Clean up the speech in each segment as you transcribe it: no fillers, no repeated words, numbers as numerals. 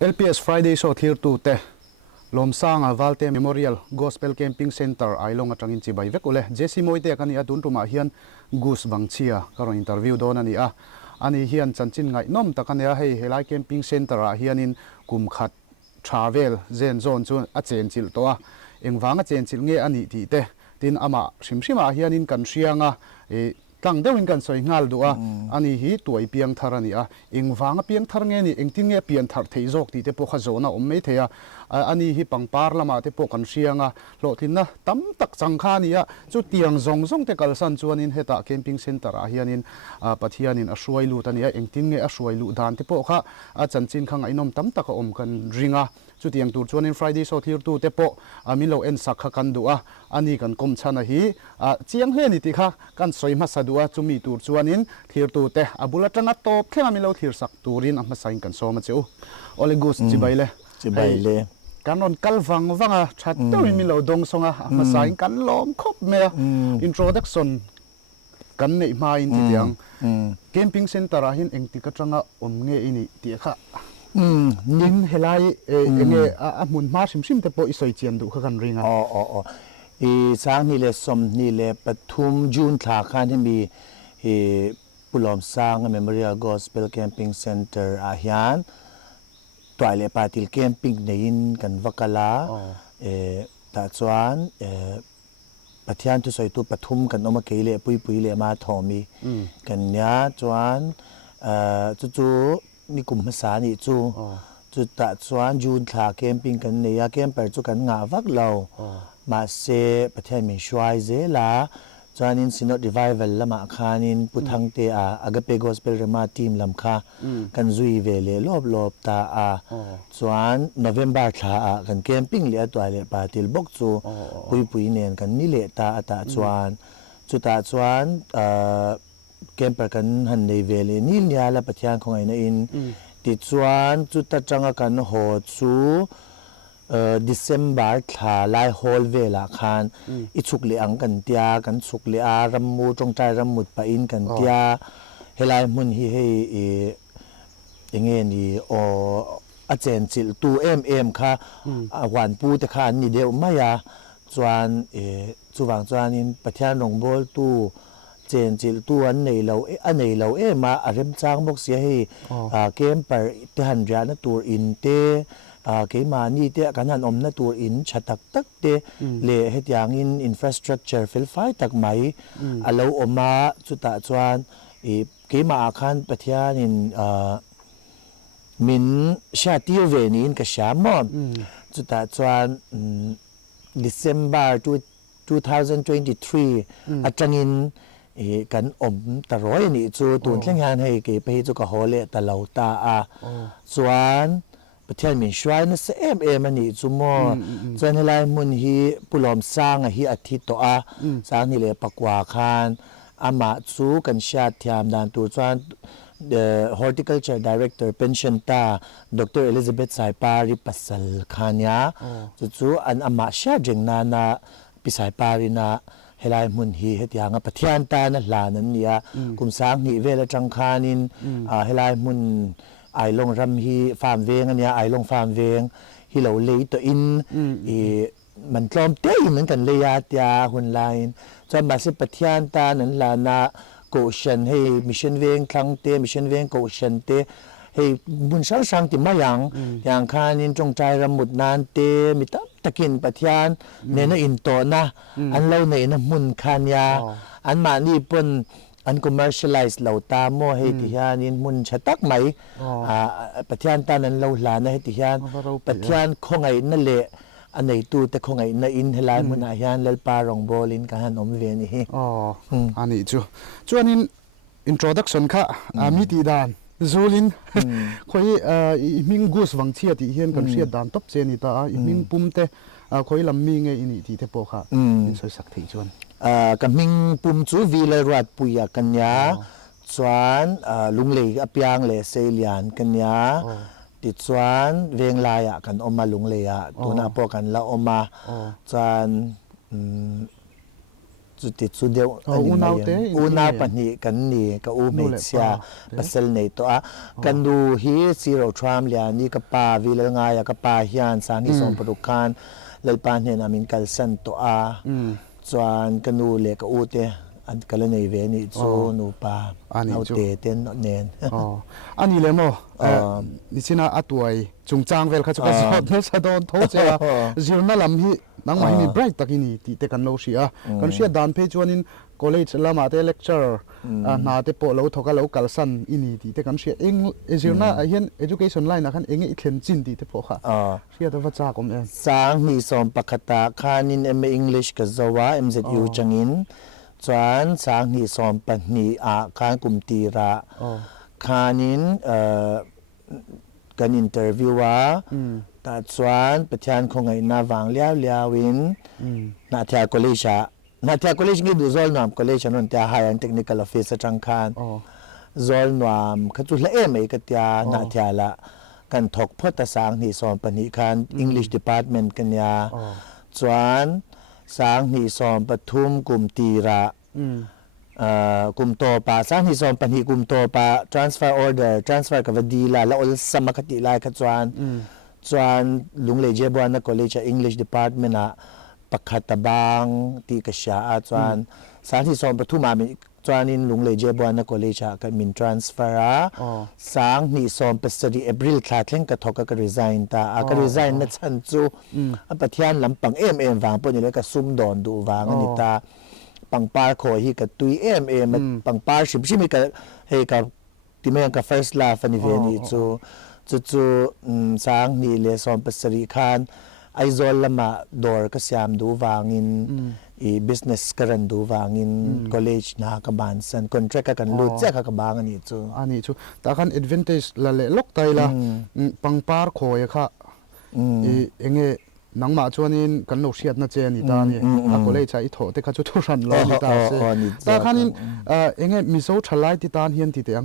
LPS Friday so thir tu te Lomsanga Valte Memorial Gospel Camping Center ailong atangin chi bai vek ule Jesse Moite kani atun tuma hian gus bangchia karon interview don ani a ani hian chanchin ngai nom takania hei helai camping center a hianin kumkhat travel zen zone chu a chen chil to a engwanga chen chil nge ani ti te tin ama hrimhrima hianin kan hrianga e tlang deuhin kan soi ngal du a ani hi tuai piang thar ani a engwanga piang thar nge ni engtin nge pian thar thei jok ti te po kha zona om mei theya ani hi pangpar lama te po kan hrianga lo thinna tam tak changkha ni a chu tiang zong zong te kalsan chuanin heta camping center a hianin pathianin a hruai lut ani a engtin nge a hruai lu dan te po kha a chanchin khang ainom tam tak om kan ringa chu tiang tur chuanin Friday so thir tu te po amilo en sakha kan du a ani kan kom chana hi chiang hle ni ti kha kan soi ma sa du a chumi tur chuanin thir tu te abula tanga top thlenga milo thir sak turin a ma sain kan so ma cheu ole gus chibaile kanon kalwang wanga that toin milo dong songa a ma sain kan lom khop me introduction kan nei ma in ti tiang camping center a hin engti ka tanga om nge ini ti kha nin helai enge a mun ma sim te po isoi chian du kha kan ringa i sang ni le som ni le pathum jun thla khan mi e pulom sang memorial gospel camping center a hian toile patil camping nein kan vakala ta chuan pathian tu soi tu pathum kan oma keile pui le ma thomi kan nya chuan chu ni kum sa ni chu ta chuan jun thla camping kan neya camper chu kan nga vak lo ma se pathian min shwai ze la chuanin sinot revival lama khanin puthang te agape gospel rema team lam kha kan zui vele lob ta chuan november thla kan camping le toile patil bok chu pui nen kan ni le ta chuan chuta chuan camper kan han nei vele nil nya la pathian khongai na in ti chuan chu ta changa kan ho chu December thla lai hol vela khan I chuk le ang kan tia kan chuk le a rammu tongtai rammut pa in kan tia helai mun hi hei enge ni o a chen chil tu em kha wan pu te khan ni deu maya chuan chuwang chuanin pathian rongbol tu chen chil tu an nei lo ma arem chang mok sia hei camper te han ria na tur in te ke mani te kan han om na tur in chatak tak te le hetiang in infrastructure fel fai tak mai alo oma chuta chuan ke ma khan pathian in min sha tiu ve ni in ka shamon chuta chuan December 2023 atangin kan om taroi ni chu tun thleng han hei ke pe chu ka hole ta lo ta chuan pathian min shwai na se em ani chu mo chuan helai mun hi pulom sang hi athi to sang ni le pakwa khan ama chu kan sha thiam dan tur chuan the horticulture director pension ta Dr. Elizabeth Saipari pasal khanya chu an ama sha jengna na pisai parina helai mun hi hetianga pathian ta na hlanan nia kumsang ni vela tangkhanin helai mun ailong ram hi farm veng ania ailong farm veng hi lo le to in man tlom te in kan le ya tia hun line chuan ma se pathian ta nan la na ko shan hei mission veng thlang te mission veng ko shan te hei mun sang ti mayang yang khanin tongtai ram mut nan te mitam takin pathian ne na in to na an lo nei na mun khanya an ma ni pon an commercialize lo ta mo he ti hianin mun chatak mai pathian ta nan lo hla na he ti hian pathian khongai na le anei tu te khongai na in helai mun a hian lalpa rong bolin ka han om ve ni hi ani chuanin introduction kha mi ti dan zolin khoi ming gus wangchia ti hian kan hriat dan top che ni ta ming pumte khoi lam mi nge ini ti te po kha in soi sak thei chuan kaming pum chu vila rat puya kanya chuan lunglei apiang le selian kanya ti chuan venglaya kan oma lungleya tuna po kan la oma chuan จุดติดสุดเดียวอูนาวปนีกันนี่ก็อูเมเซียปัสเซลในตัวกันดูฮีซีโร่ทรัมเลียนี่กับป่าวิลงายกับป่าฮิอันสางที่ส่งปรุกันเลยปานเห็นอามินกัลสันตัวส่วนกันดูเล็กอูเตอันกันเลยเวนี่จูนูป่าเอาเตเต้นเนนอันนี้เลยมั้งนี่สินะอัตวยจงจางเวลข้าจะก็สอนนั่นสะดอนโทษเจ้าจิลน่าลำฮีนังมาฮีนี่ไบรท์ตะกี้นี่ที่เตกันโลชีอ่ะกันเชียดานเพจวันนี้ college ละมาเตเลคเชอร์นาเตโปเราทอกเรากัลสันอินี่ที่เตกันเชียเองจิลน่าเห็น education line นะคันเองอีกเห็นจินที่เตโปค่ะเชียตัววัชกรมเองสางนี่สอนปกติขานินEnglish กับ Zawa MZU จังอินส่วนสางนี่สอนปนีขานกุมตีระขานินกันอินเตอร์วิวว่าแต่ส่วนประธานคงไงนาวังเลี้ยววินนาเทียคอลเลจนาเทียคอลเลจนี่ดูโซลนามคอลเลจนั่นเทีย Higher Technical Officer จังคันโซลนามขจุลเอ็มก็เทียนาเทียละกันถกพัฒสางนี่สอนปนิคัน English Department กันยาส่วนสางนี่สอนปทุมกลุ่มตีระกลุ่มโตปาสร้างที่สอนปัญหากลุ่มโตปา transfer order transfer กับดีละแล้วสมัครติลายขจวนจวนลุงเลเจบัวนัก college English department นะปักขัดบางตีกษาจวนสร้างที่สอนปทุมมามีจวนนินลุงเลเจบัวนัก college กับมิน transfer สร้างที่สอนปัสดี April คลาดเล่นกับทอกกับ resign ตาก็ resign นัดฉันจูปะเทียนลำปังวางปนอยู่เลยกับซุ่มดอนดูวางอันนี้ตาปังปาร์คอยฮีกับตุยมันปังปาร์ชิมีกับเฮกับที่มันกับ first laugh อันนี้เวนี่จูสางนี่เลสอนปัสริคานไอโซลละมาดอร์ก็สยามดูวางินbusiness กันดูวางิน college นะกับบานสัน contract กันรู้แจ้กับบางอันนี้จูแต่คัน advantage ละเล็กไตละปังปาร์คอยค่ะเองนังมาชวนินกันโนเชียดนะเจนี่ตานี่ก็เลยใช้โถแต่ข้าจะทุรันรอนี่ตาเสียแต่คันนี้เองมีโซ่ทลายที่ตาเฮียนที่เตียง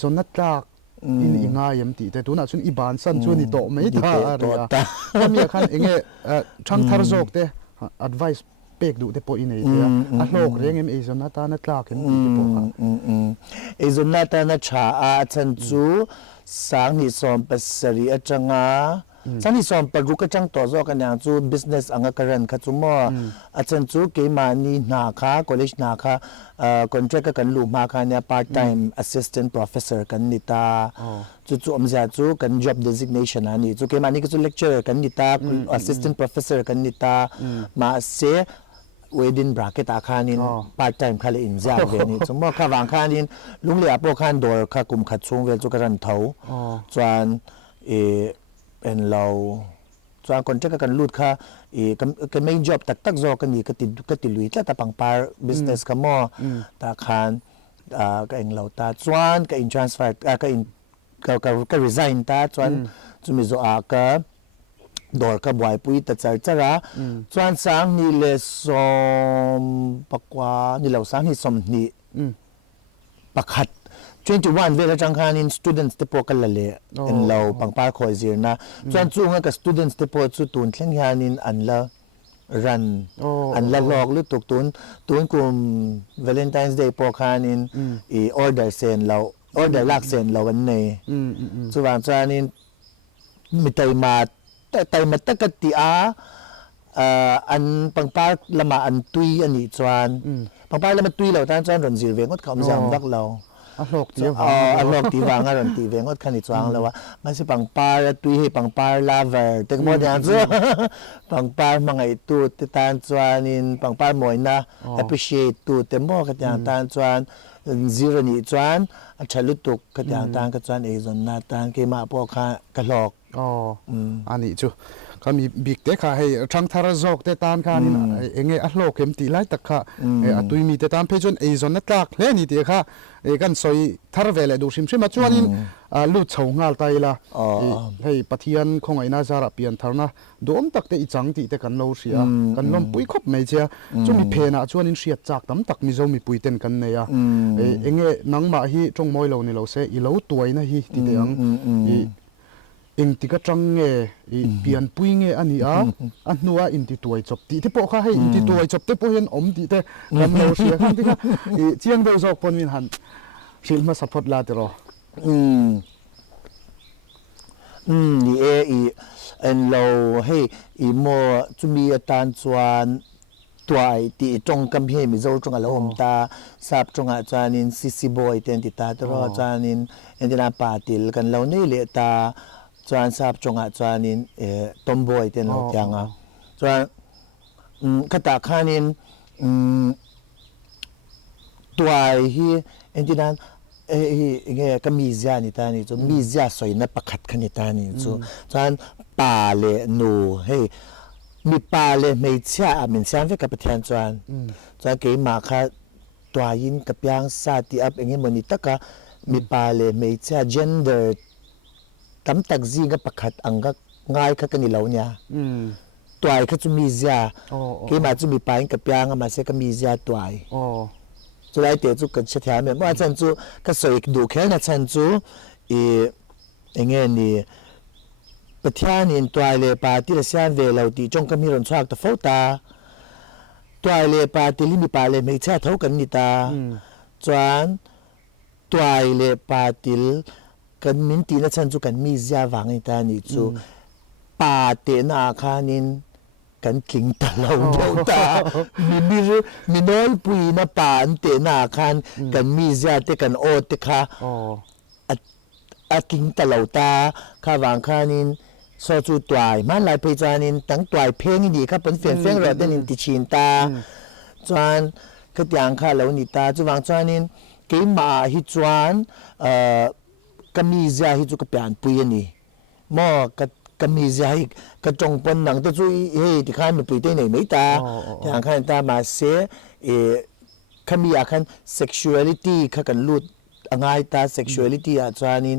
จนนัดจากอิงายมติแต่ตัวนั้นชวนอีบานสันชวนอีโตไม่ตาอะไรอ่ะถ้ามีคันเองช่างทาร์โจกเตะ advice เป็กดูเตปอินเอเดียอันโลกเรื่องจนนัดตานัดลากเห็นที่ปกจนนัดตานัดชาจันจูสางนิสอมปัสริอจังสันนิษฐานปรุกจังตัวจกันอย่างจู business อังกฤษขัดจุโมอาจารย์จูเกี่ยมานี่นาคา college นาคาcontract กันลูกมาค่ะเนี่ย part time assistant professor กันนิตาจูอมจาจูกัน job designation อันนี้จูเกี่ยมานี่ก็จู lecturer กันนิตา assistant professor กันนิตามาเสียwithin bracket อาคานิน part time ค่ะเลยอินจาเวนี่สมมติค่ะวางคานินลุงเลียโปคันดอร์ค่ะกลุ่มขัดช่วงเวลจูกรันเทาจวนเป็นเราส่วนคนเจ้ากันลูดค่ะกันไม่จบตักจอกันนี่ก็ติดลุยแล้วแต่ปังปาร์ business ก็มั่วตาคานก็เองเราตาส่วนก็อิน transfer ก็ resign ตาส่วนจุมิโซอาก็ดอร์ก็บ่อยปุยตัดใจจ้าละส่วนสางนี่เลยสมปักว่านี่เราสางนี่สมนี่ปักขัด21 เวลาจังคานิน students ที่พวกกันละเลยอันเราปังปาคอยเสียนะส่วนช่วงกับ students ที่พวกสุดตุนเช่นยานินอันละรันอันละลอกหรือตุกตุนกลุ่ม Valentine's Day พวกคานินorder เซนเรา order ลักเซนเราวันนี้ส่วนจานินมีไตมาตะกติอันปังปาละมาอันตุยอันนี้จวนปังปาละมาตุยเราท่านจวนรอนซีเวงก็เขาไม่จำรักเราอันโลกตีวางอารมณ์ตีเวงก็คันอีกสองแล้วว่ามันสิปังปาร์ตุยให้ปังปาร์ลาเวอร์แต่ก็บอกอย่างนี้ปังปาร์มังไอตูติตานจวนินปังปาร์มวยนะ appreciate ตูแต่บอกกันอย่างตานจวนซีรนี่จวนอัจลุตุกกันอย่างตานกันจวนเอซอนนาตานเกมาพวกข้ากระหลอกอันนี้จูเขามีบิ๊กเด็กค่ะให้ช่างทาร์โจกเตตานค่ะนี่นะเองอัลโลกเข็มตีไล่ตะค่ะตุยมีเตตานเพจนเอซอนนัดลากเล่นี่เดียค่ะกันซอยทาร์เวลดูชิมมาชวนนินลุดเฉางาลไตละให้ปะเทียนคงไอ้นาจาระเปลี่ยนทาร์นะโดมตักเตอีจังตีเตกันเราเสียกันล้มปุยคบไม่เชียจงมีเพนะชวนนินเสียจากตั้มตักมีโจมีปุยเต็นกันเนี่ยเองนังมาฮีจงมอยเราเนี่ยเราเสียอีเราตัวนะฮีตีเดียง เองติกะจังเงเปลี่ยนปุยเงอันนี้อันนัวอินติตัวจบตีที่พวกเขาให้อินติตัวจบที่พวกเห็นอมตีแต่กันเราเสียข้างที่ก็เจียงเบลจอกปนวินหันสิลมาสัพพดลาติรอนี่อันเราให้โมจุมีตานจวนตัวที่จงกำเฮมิโซจงอารมณ์ตาสับจงอาจารย์ซิบอยเตนติตาตรออาจารย์เอ็นดินาปาติลกันเรานี่เลตาจวนสับจงอาจารย์ตอมบอยเตนเราจังอ่ะจวนขตาขานินตัวที่เอ็นดินาก็มีเสียนี่ตานี่จูมีเสียสวยนับประคัดขันนี่ตานี่จูจวนป่าเลนูให้มีป่าเลยไม่เชื่อเหมือนเสียงเฟกับประเทศจวนเกี่ยมาค่ะตัวยินกับยังสาธิตเองมันนี่ตะกะมีป่าเลยไม่เชื่อ gender ตั้มตักซีกับประคัดอังก็ง่ายค่ะกันนี่เหล่านี้ตัวเขาจะมีเสียเกี่ยมาจะมีป่ายินกับยังมาเสียก็มีเสียตัวจุดไอเดียจุกันเชียร์เหมือนว่าฉันจูก็สวยดูแค่นั้นฉันจูเงี้ยนี่ประเทศนี้ตัวเลปาที่เราเสียเวลาที่จงก็มีรอนชักตัวฟ้าตาตัวเลปาที่ลิมิปาเลไม่ใช่เท่ากันนี่ตาจวนตัวเลปาที่กันมินตีนั้นฉันจูกันมีเสียวังนี่ตานี่จูปาเตนาคานินกันกิงตะเราเดียวตามีน้อยปุยนะป่านเตนาคันกันมีเสียเตกันโอเตค่ะกิงตะเราตาข้าวางคานินสอจูตวายมันหลายเพจานินตั้งตวายเพลงดีครับเป็นเฟียนเฟียงรอดนินติชินตาจวนก็อย่างข้าเหล่านิตาจวางจานินกิมาฮิจวนก็มีเสียฮิจุกเปียนปุยนี่มอก็มีใจก็จงปนหนังตัวจุ้ยเฮ้ที่ข้ามันปุยได้ไหนไม่ตาที่ข้าตามาเสียข้ามีอาการ sexuality ข้ากันลุดง่ายตา sexuality อาจารย์นี่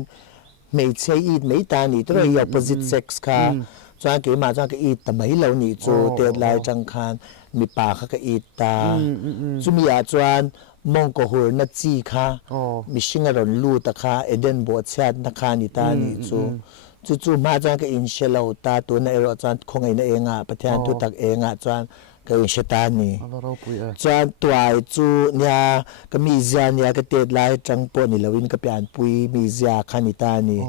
ไม่ใช่อีไม่ตานี่ตัว opposite sex ค่ะจางกี่มาจางก็อีแต่ไม่เหล่านี้จูเตียลายจังคันมีปากข้าก็อีตาจุมีอาจารย์มองก็หัวนัดจีค่ะมีชิงอรอนลูตะค่ะเอเดนบอดเซตนักขานิตานี่จู่ๆมาจางก็อินเชลาวตาตัวในรถจานคงไอ้นั่นเองอ่ะประเทศทุตักเองอ่ะจานก็อินเชตานี่จานตัวไอ้จู่เนี่ยก็มีเสียเนี่ยก็เติดลายจังปนนี่เราวินก็เปลี่ยนปุยมีเสียขานิตานี่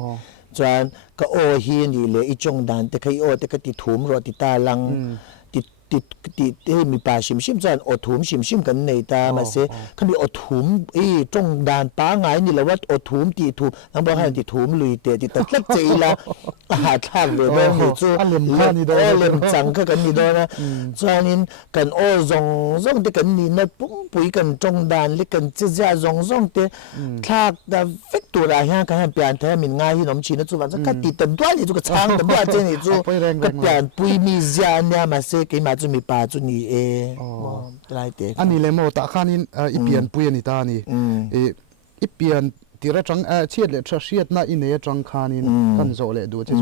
จานก็โอฮีนี่เลยอีจงดันแต่ใครโอแต่ก็ติดถุมรถติดตาลังติดให้มีปลาชิมจานอดถุมชิมกันในตามาเสียเขามีอดถุมจงดานป้าไงนี่แหละว่าอดถุมตีถุมน้องบอกให้ติดถุมลุยเตะติดตะเล็กใจละหาทางเดี๋ยวแม่หนูจู่เล่มจังก็กันนี่ด้วยนะจานินกันโอ้ซงที่กันนี่นะปุ๋ยกันจงดานเล็กกันเจ้าซงเตะทากแต่ฟิกตัวอะไรฮะกันเปลี่ยนแท้มินง่ายที่น้องชีนะจู่ว่าจะกัดติดแต่ด้วยนี่จู่ก็ช้างแต่ว่าเจนี่จู่ก็เปลี่ยนปุ๋ยมีเสียเนี่ยมาเสียกี่มาจะมีปลาจุนีลายเตะอันนี้เลยโมตะขานินอีเปียนปุยนี่ตานี่อีเปียนที่เราจังเชียดเลยเชียดน่าอินเนจังขานินกันโจเลยดูเจ้า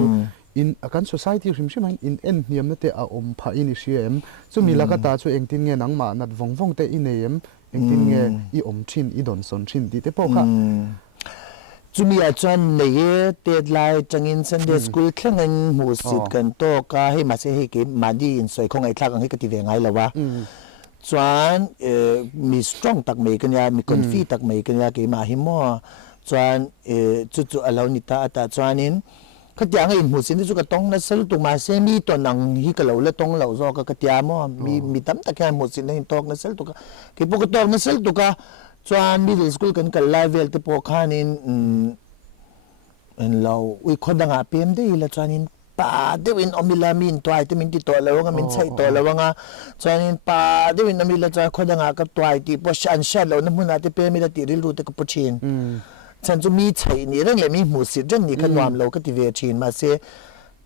อินกัน society ชิมชิมันอินเอ็นเนียมนั่นเตะอมพาอินิเชียมซึ่งมีลักษณะช่วยเองตินเงนังมานัดวงเตอินเนียมเองตินเงอีอมชินอีดอนสนชินที่เตะพวกค่ะจุมีอาจารย์เนี่ยเติดลายจังอินซันเดย์สคูลแข่งกันหูสิทธิ์กันโตก็ให้มาเสียให้เก็บมาดีอินสวยของไอ้ทักอันให้กติเวงไงล่ะวะจวนมีสตรองตักเมกันยามีคอนฟีตักเมกันยาเกี่ยมาหิมอจวนจู่ๆเรานิตาแต่จวนนี้ก็ยังไอ้หูสินที่จุกต้องนั่นสรุปตัวมาเสียมีตัวหนังฮิกเราและต้องเราจอก็กติยามอมีตั้มตะแคงหูสินในตอกนั่นสรุปตัวก็เกี่ยวกับตอกนั่นสรุปตัวก็จวนมิดเดิลสคูลกันไลฟ์เวลที่พวกข้านี่เราคนดังอาเปียมได้ละจวนนี้ป้าเดวินอมิลามินตัวไอ้ที่มินติดตัวแล้วว่ามินใช่ตัวแล้วว่าจวนนี้ป้าเดวินอมิลาจวนคนดังอากับตัวไอ้ที่พอชันชันแล้วนั่นมันอาจจะเปียมิลาติริลูแต่ก็ปุ๊ชินฉันจะมีใช่นี่เรื่องเลยมีหมู่สิเรื่องนี้ขนวมเราก็ติเวชินมาเสีย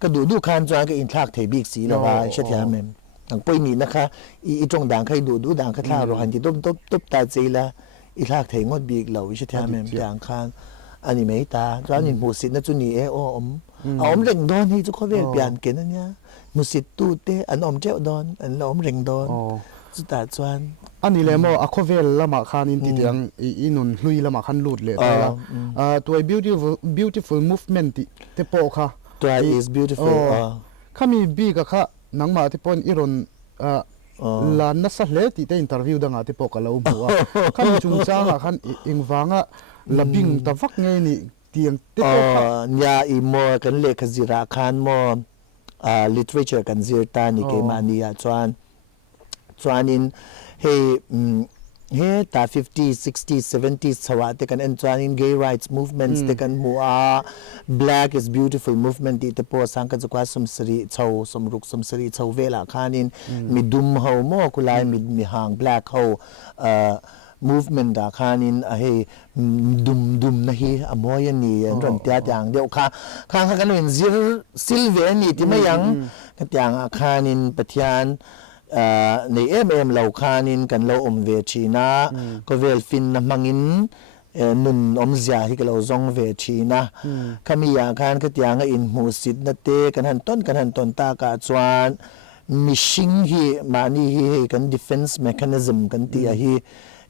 ก็ดูคันจวนก็อินทักเทบิกสีแล้วว่าเช่นที่แม่ทางปุ้ยนี่นะคะอีจงด่างใครดูด่างข้าท่าเราหันที่ตุ๊บตาจีละอีทักเทงดบีกเราเช่นที่แม่ด่างคันอันนี้ไม่ตาจวนนี้หมู่สินั่นจุนี่เอาเร่งดอนให้ทุกคนเรียนเปลี่ยนกันนั่นเนี่ยมุสิตูเตอันเจ้าดอนอันเราเร่งดอนสุดท้ายจวนอันนี้เลยโมอะโคเวลละมาคันอินติยังอีนุนลุยละมาคันลูดเลยตัว beautiful movement ที่โปค่ะ Twai is beautiful ข้ามีบีกับข้านังมาที่ปนอิรอนลานนัสเลติเตอินเตอร์วิวดังอาที่ปกเราบัวข้ามีจุงจ้างอ่ะขันอิงฟังอ่ะละบิงตะฟักไงนี่เตียงเต็มยาอีโมกันเลขจิราคานโมliterature กันจิรตานี่เกมานีจวนอินเฮตา50s 60s 70s สวัสดีกันเอ็นจวนอิน gay rights movements เด็กันมัว black is beautiful movement ที่ตะโพสังกัดจากว่าสมศรีชาวสมรุกสมศรีชาวเวลาคานินมีดุมเฮาโมกุลายมีหาง black เฮาmovement ดาคานินให้ดุมนะฮีอโมยันนี่รอนเตียอย่างเดียวข้างกันเป็นซิลเวนี่ที่ไม่ยังกันอย่างอาคานินปะเทียนในเราคานินกันเราเวชีนะก็เวลฟินนะมังอินนุนเสียที่เราจงเวชีนะขมีอาคารกันอย่างอินมูสิดนัเตกันหันต้นตากาจวนมิชิงฮีมานี่ฮีกัน defense mechanism กันตีฮี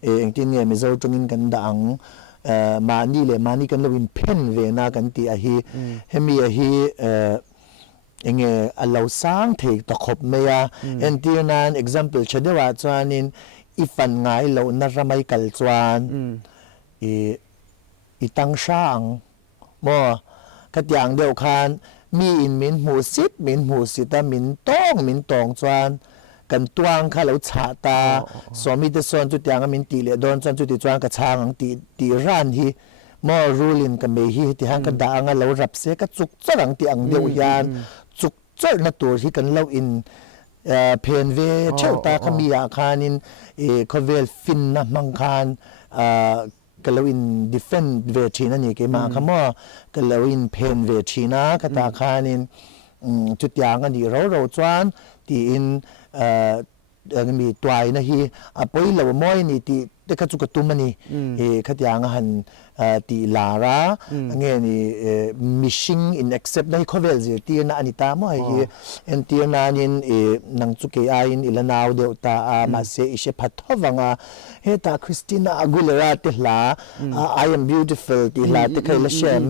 เองที่เนี่ยมิโซตรงนี้กันดังมานี่กันเราวินเพนเวน่ากันตีฮีเฮมีฮีเองเราสร้างเทคตะขบเมียเอ็นที่นั้น example เช่นเดียวกันจวนินอีฟันไงเรานารไม่กัลจวนอีตั้งช่างมั่วกัดอย่างเดียวกันมีอินมินหูสิตแต่มินตองจวนกันตวงข้าเราชาตาสมิตรส่วนจุดอย่างมินตีเลดอนส่วนจุดที่จวนกับช่างตีร้านฮีมอรูลินกันเมฮีที่หังกันด่างเรารับเสียกับจุกจังที่อังเดียวยานจุกจังนัตัวที่กันเราอินเพนเวเช่าตาขมีอาคานินคเวลฟินนะมังคานกันเราอินดิเฟนเวทีนั่นนี่เกมาขมอกันเราอินเพนเวทีนะกับตาคานินจุดอย่างอันนี้เราจวนที่อินมีตัวนะฮีอพอยเราไม่นี่ที่แต่ก็จุกตุมันนี่ขัดอย่างหันที่ลาราเงี้ยนี่มิชิงอินเอ็กเซปต์ในข้อเวลเสียที่น่าอันนี้ตามว่าเอ็นที่นั่นนังจุกไออินอิลนาวเดียวตามาเสียอิเชพัทฮวังเฮตาคริสติน่าอากุเลราติลา I am beautiful ติลาติเคยละเชม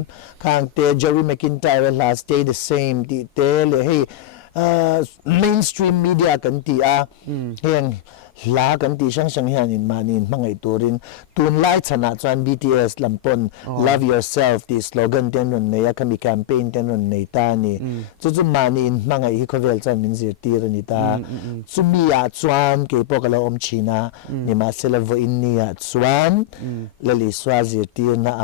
ข้างเตเจอรี่แมคกินไทร์ลา stay the same ติเตเลยให้mainstream media กันตีเฮียงลากันตีช่างเฮียนินมานินมังไอตัวรินตุนไล่ชนะจวน BTS ลำปน love yourself ที่สโลแกนเต้นนเนี่ยก็มีแคมเปญเต้นนในตานี่จุดมานินมังไอฮิคเวลจวนมินเสียตีรนิตาจุมีอาจวนเกี่ยวกับเราชีนานี่มาเซลล์อินนี่อาจวนเลลิสวาเสียตีนะ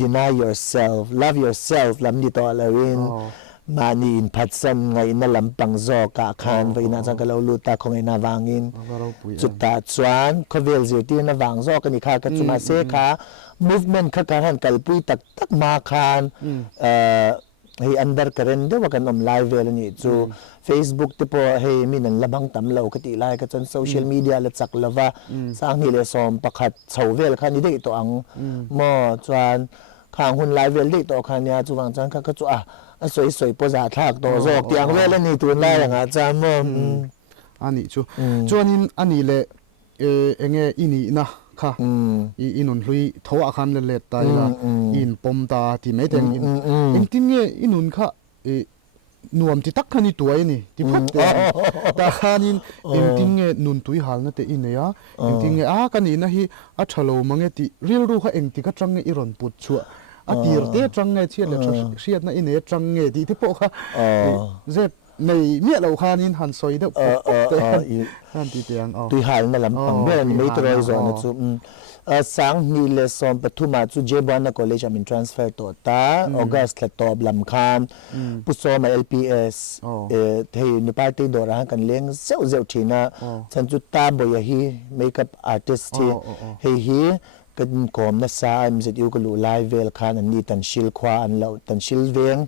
deny yourself love yourself ลำดิตัวเรารินมานี่พัดซ้ำไงนั่นลำปังโซกะคานไว้น่าจังก็เราลุตาคงไงน่าวางินจุดตาจวนเขาเวลเสียที่น่าวางโซกันนี่ค่ะก็จุมาเสกค่ะ movement ข้าการหันกัลปุยตักมาคานให้อันเดอร์กระเรนเดี๋ยวว่ากันไลฟ์เวลนี่จู Facebook ที่พอให้มีนั่นละบังตำเราก็ตีไลน์ก็จนโซเชียลมีเดียและจักละว่าสร้างนี่เลยสอมประคัดเฉาเวลค่ะนี่ได้ตัวอังมอจวนข้างหุ่นไลฟ์เวลได้ตัวค่ะเนี่ยจูวางจังค่ะก็จูสวยๆปะจ่าทักตัวโจกอย่างเวลนี่ตัวแรกอย่างอาจารย์มั่งอันนี้จวนอันนี้เลยเองอินี่นะค่ะอินุนลุยโทอาคันเล็ดตายละอินปมตาที่ไม่เต็มอินที่เนี่ยอินุนค่ะนวมที่ตักขันตัวนี่ที่พัดตาขันินอินที่เนี่ยนุนตุยหัลนั่นแต่อินเนี่ยอินที่เนี่ยกันนี่นะฮีอัชโลมังเงติเรียลรู้ค่ะเองที่ก็จังเงอิรอนปุดชัวตีร์เตจังเงเชียดเลยเชียดนะอินเนี่ยจังเงที่ที่พวกค่ะเจ็บในเมียเราขานินหันซอยเด้อหันตีเตียงตุยหัลนั่นลำปังเมื่อนี่ไม่ตรอยจอนจูสังนี่เลสอมปทุมาจูเจบานาคอลเลจมินทรานสเฟอร์ตัวตาออกัสเลตอบลำคานปุโซมา LPS เที่นิพายตีดอร์หันกันเลี้ยงเซลทีน่าฉันจุดตาบอยฮีเมคอัพอาร์ติสที่เฮีกันคอมนัสซาอิมจิตอยู่กับลูไลฟ์เวลคันอันนี้ตันชิลควาอันเราตันชิลเวียง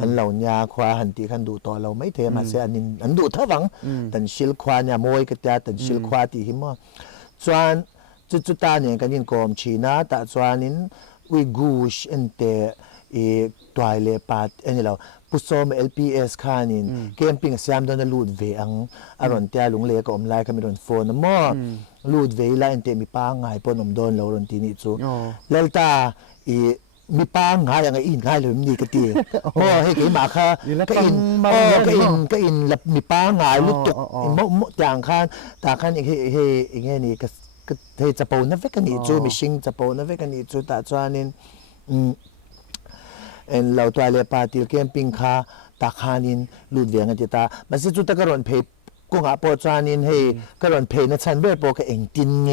อันเราหญ้าควาหันตีขันดูต่อเราไม่เทมาเสียอันดูท่าวังตันชิลควาเนี่ยมวยกระจายตันชิลควาตีหิมะจวนจุดตาเนี่ยกันยินคอมชีนาแต่จวนนินวิกูชอันเตตัวเลปัดอันนี้เราผู้สม LPS ขานินเกมปิ้งสยามโดนลูดเวียงอารอนเตียลุงเล็กอมไลน์ก็มีโดนโฟนมอลูดเวียไลน์เตมีป้าง่ายปนอมโดนเราโดนทีนี้จูเลตา มีป้างง่ายยังไงอินง่ายเลยมีกตีโอ้เฮ้ยกี่มาค่ะก็อินก็อินแล้วมีป้างง่ายลุกจกมจางคันตาคันเฮ้ยเงี้ยนี่ก็เฮ้ยจะปูนนั่นเวกันนี่จูมิชิงจะปูนนั่นเวกันนี่จูตาจวนนี่เราตัวเลี้ยปาติลแคมปิ้งค่ะตาคันินลุดเวียงกันจิตามันสิจุดตะกรอนเพกูงาปอจานินเฮกรอนเพนัชันเบอร์โปกเองตินเง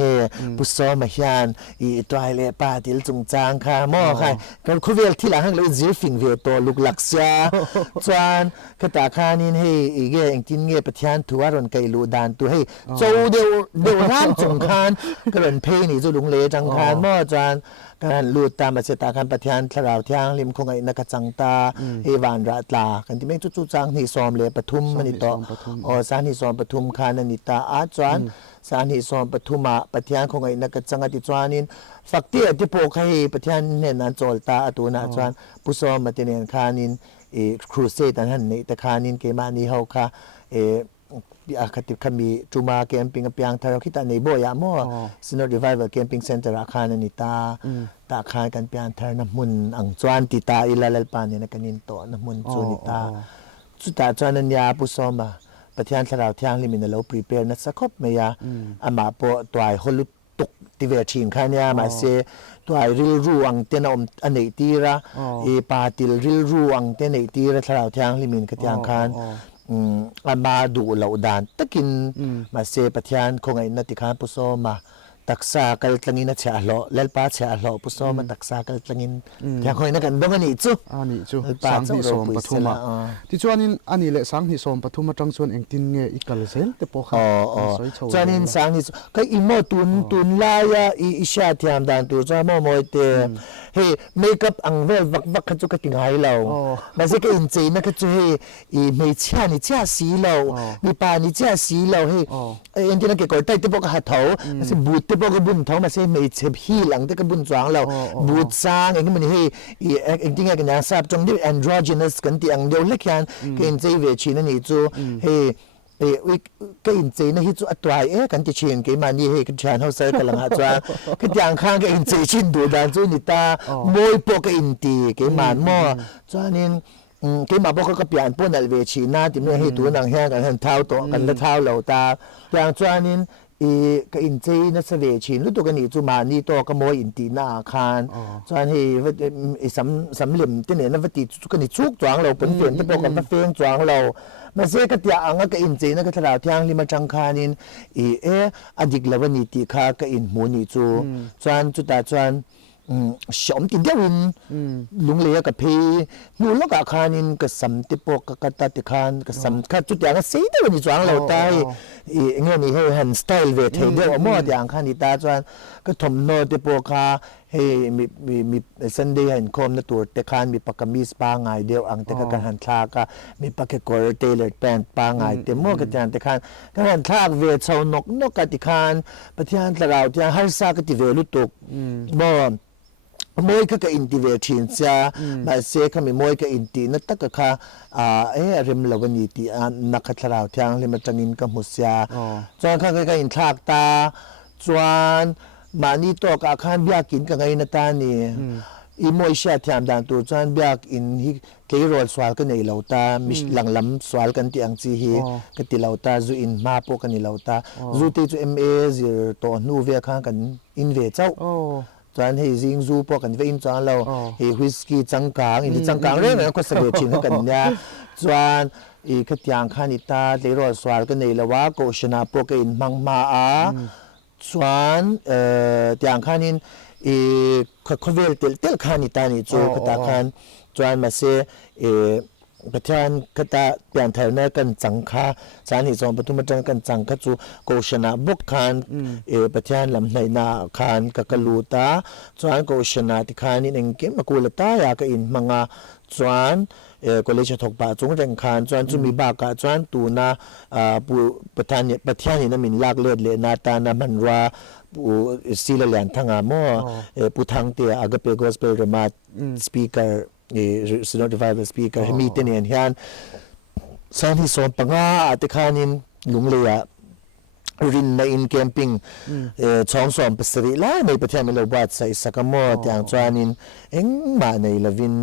ปุซอมาฮยานอีตรายเลปาติลจงจางค่ะหม้อค่ะกันคุเวลที่หลังเราจีฟิงเวตัวลูกหลักเสียจวนกตาคานินเฮอีเกเองตินเงปะทานทัวรอนไกลูดานตัวเฮโจเดียวร้านจงคานกรอนเพนี่จูลุงเลจังคานหม้อจานการลูดตามมาเสตาการปะทานทราวทางริมคงไอนักจังตาเอวานรัตลากันที่ไม่จุจังนี่ซอมเลปทุมมันนี่ต่ออ๋อสานี่ซอมปทุมคานันิตาอาจวนสานิสอนปทุมะปะทานคงไอนักจังติจวานินฝักเตี้ยที่โปกให้ปะทานเนนันโจลตาอตุนาจวนปุซอมมาเตเนนคานินครูเซตันหันนี่ตะคานินเกมานีเฮาคาอาคติคามีจูมาแคมปิ้งเปียงทารคิตาในบ่อยามอซินอร์รีไวเวอร์แคมปิ้งเซ็นเตอร์อาคารนิตาตาคารกันเปียงทารน้ำมุนอังจวนติตาอิลาเลลปานี่นักนินโตน้ำมุนจูนิตาสุดตาจวนันยาปุซอมาปะทานสลาวทางลิมินเราพรีเพร์นัสคบเมียอามาปอตัวไอฮอลุตุกติเวชินคานี่มาเซตัวไอริลรูอังเตนอมอันไหนตีระเอปาติลริลรูอังเตนไหนตีระสลาวทางลิมินกะทางคานอามาดูเหล่าดานตะกินมาเซปะทานคงไอนัติคานปุโซมาตักษากัลตังินเชาโลเลลปาเชาโลปุโซมาตักษากัลตังินทางคอยนักันดงอันนี้จูอันนี้จูสังหิสมปทุมะที่จวนนี้อันนี้แหละสังหิสมปทุมะจังส่วนเองตินเงอีกาลเซลแต่พอค่ะจวนนี้สังหิสก็อีโมตุนลายาอีชาที่ทำดานตัวจามอมอยเตเฮ้เมคอัพอังเวลวักขจุกติงไฮเรามันจะก็อินเจนักจุเฮอีเมชานี่จ้าสีเรามีปานี่จ้าสีเราเฮ้เอ็นที่นักเก็ตแต่ที่พวกหัดเท้ามันจะบูดพวกบุญท้องมาเสียไม่เจ็บฮีหลังแต่ก็บุญจวางเราบูดสร้างเองมันเฮ้เองที่ไงกันนะทราบจงที่ androgynous กันที่อังเดียวเล็กยันก็อินเจเวชีนั่นนี่จูเฮ้ก็อินเจนะฮิจูอัตวายกันที่เชียงก็มันนี่เฮ้กันชานเขาเซอร์กันหลังจวางก็อย่างข้างก็อินเจชินดูดานจูนิตามวยพวกก็อินตีก็มันมั่วจวานินก็มาบอกก็เปลี่ยนปุ่นอัลเวชีน่าที่ไม่ให้ตัวหนังแห้งกันหันเท้าโตกันละเท้าเหล่าตาอย่างจวานินก็อินเจนัสเวชินรู้ตัวกันนี่จูมานี่ตัวก็มวยอินตีนาคานจวนให้สำเหลี่ยมที่เนี่ยนับติจุกันนี่ชุกจวงเราเป็นเปลี่ยนที่พวกกันมาเฟียงจวงเรามาเสียก็ที่อ่างก็อินเจนักทราวที่อ่างลิมาจังคานินอดีตเลวันนี้ที่ข้าก็อินหมูนี่จูจวนจุดตาจวนสมติเดียวินลุงเลียกับพีนูลกอาคานินกับสัมติปกกับตัติคานกับสัมข้าจุดอย่างก็สีแต่วันนี้จวงเราตายเงี้ยนี่ให้หันสไตล์เวทเดียวมั่วอย่างคานิตาจวนก็ถมโนติปกาให้มีสันเดียนคมในตัวแต่คานมีปากกามีสปางไงเดียวอังแต่กันหันทลากมีปากเกกอร์เทเลตแปนปางไงแต่มั่วกันจานแต่คานกันหันทลากเวทชาวนกกติคานปฏิหารตลาดที่ฮัลซากติเวลุตุกบ่มวยก็อินทิเวชินซามาเสกมีมวยก็อินทีนั่นตะก็ค่ะเริมลวันนี้ที่นักขัดลาวที่อังลิมาจังอินกับมุสยาจวนข้างก็อินทากตาจวนมานี่ตัวก็ข้างเบียกินกับไงนัตานี่อีมวยเชียที่อันดันตัวจวนเบียกินฮิเกย์โรลสวาลกันในเหล่าตามิหลังล้ำสวาลกันที่อังซีฮีกันที่เหล่าตาจูอินมาโปกันในเหล่าตาจูที่จูMAตัวนูเวียข้างกันอินเวเจ้าจวนให้ซิงซูพวกกันไปอินจวนเราให้วิสกี้จังกังอินจังกังเรื่องนั้นก็เสด็จชินกันเนี่ยจวนขดยังขานิตาเตโรสวาลกันในละว่าก็ชนะพวกอินมังมาจวนยังขานินเขาเวลเตลขานิตานี่จูกตาขันจวนมาเสประธานคตาเปลี่ยนแถวนั้นกันจังค่าสารหิสองปฐุมจังกันจังค่าจูโกชนะบุกคานประธานลำในนาคานกับกลูตาจวนโกชนะที่คานนี่เองเก็บมากุลตายากับอินมังอาจวนก็เลยจะถกปะจงเร่งคานจวนจุมีบากาจวนตูนาปูประธานนี่นั่นมินลากเลือดเลยนาตานามันว่าปูศิลาเลียนทั้งอาโมปูทางเตียอากาเปโกสเปลมาสปีกเกอร์Student Revival Speaker มีเตเนียนฮันสันที่สอนปังอาติคานินลุงเลีย รินในอินแคมปิ้งช่องสอมปสริล่าในประเทศมิลวัดใส่สักมอที่อังจานินเอ็งมาในลวิน